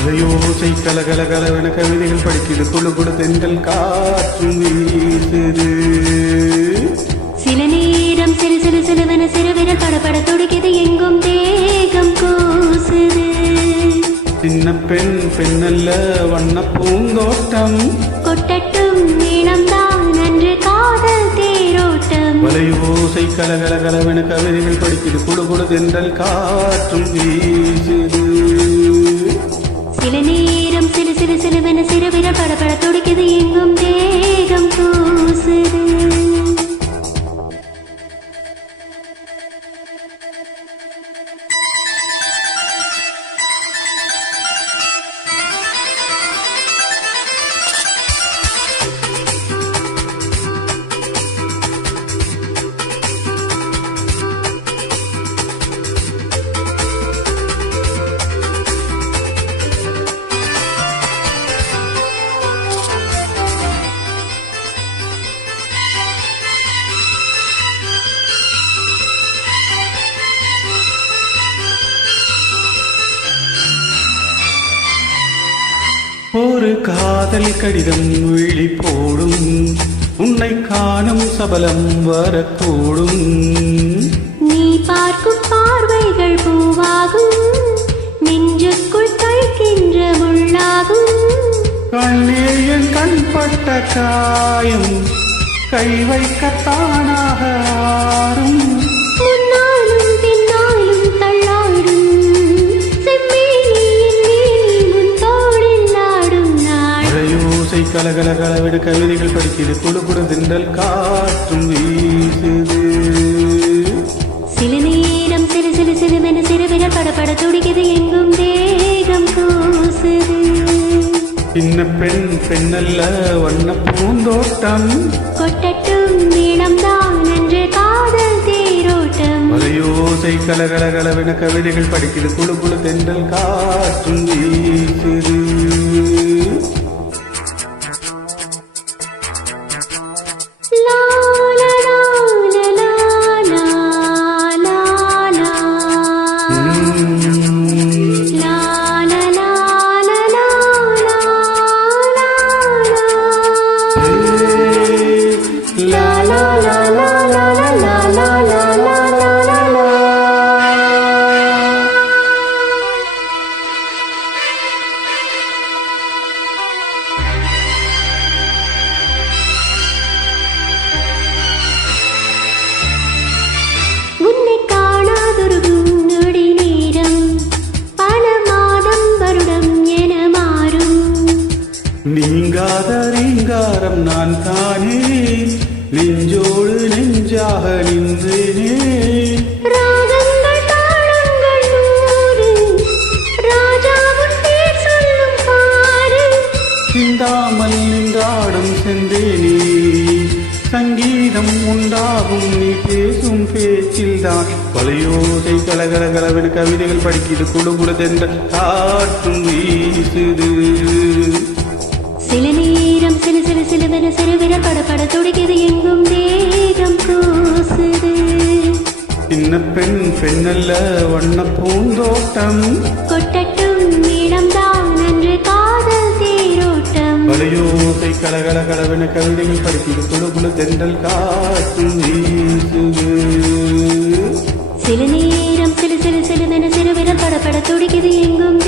அலையோசை கலகலகலவென கவிதைகள் படிக்குது, குழு குழு தென்றல் காற்றும் வீசுது. சில நேரம் சிறு சிறு சிலுவென சிறுவிரல் படபட துடிக்குது, எங்கும் தேகம் கூசுது. சின்ன பெண் பெண்ணல்ல வண்ண பூந்தோட்டம், கொட்டட்டும் மேளம்தான் அன்று காதல் தேரோட்டம். வலையோசை கலகலகலவென கவிதைகள் படிக்குது, குழு குழு தென்றல் காற்றும் வீசுது. சில நேரம் சிறு சிறு சிலுவென சிறுவிரல் படபட துடிக்குது, எங்கும் தேகம் கூசுது. ஒரு காதல் கடிதம் விழி போடும், உன்னை காணும் சபலம் வரக்கூடும். நீ பார்க்கும் பார்வைகள் பூவாகும், நெஞ்சுக்குள் தைக்கின்ற முள்ளாகும். கண்ணே என் கண்பட்ட காயம் கை வைக்கத்தானாக ஆறும். முன்னாலும் பின்னாலும் தள்ளாடும் செம்மேனியின் மேனி உன் தோளில் ஆடும் நாள். மழையோசை கலகலகலவென கவிதைகள் படிக்குது, குழு குழு தென்றல் காற்றும் வீசுது. சில நேரம் சிறு சிறு சிறுவென சிறுவிரல் படபட துடிக்குது, எங்கும் தேகம் கூசுது. சின்ன பெண் பெண்ணல்ல வண்ண பூந்தோட்டம், கொட்டட்டும் மேளம்தான் அன்று காதல் தேரோட்டம். மலையோசை கலகலகலவென கவிதைகள் படிக்குது, குழு குழு தென்றல் காற்றும் வீசுது. லா லா லா லா லா லா லா. லா லா லா லா லா லா லா. லா லா லா லா லா லா லா லா லா லா லா. உன்னை காணாதொருகும் நொடி நேரம் பல மாதம் வருடம் என மாறும். நீங்காத ரீங்காரம் நான் தானே, நெஞ்சோடு நெஞ்சாக நின்றேனே. ராகங்கள் தாளங்கள் நூறு, ராஜாவுன் பேர் சொல்லும் பாரு. சிந்தாமல் நின்றாடும் செந்தேனே, சங்கீதம் உண்டாகும் நீ பேசும் பேச்சில்தான். வலையோசை கலகலகலவென கவிதைகள் படிக்குது, குழு குழு தென்றல் காற்றும் வீசுது. சில நேரம் சிறு சிறு சிலுவென சிறுவிரல் படபட துடிக்குது, எங்கும் தேகம் கூசுது. சின்ன பெண் பெண்ணல்ல வண்ண பூந்தோட்டம், கொட்டட்டும் மேளம்தான் அன்று காதல் தேரோட்டம். வலையோசை கலகலகலவென கவிதைகள் படிக்குது, குழு குழு தென்றல் காற்றும் வீசுது. சில நேரம் சிறு சிறு சிலுவென சிறுவிரல் படபட துடிக்குது, எங்கும்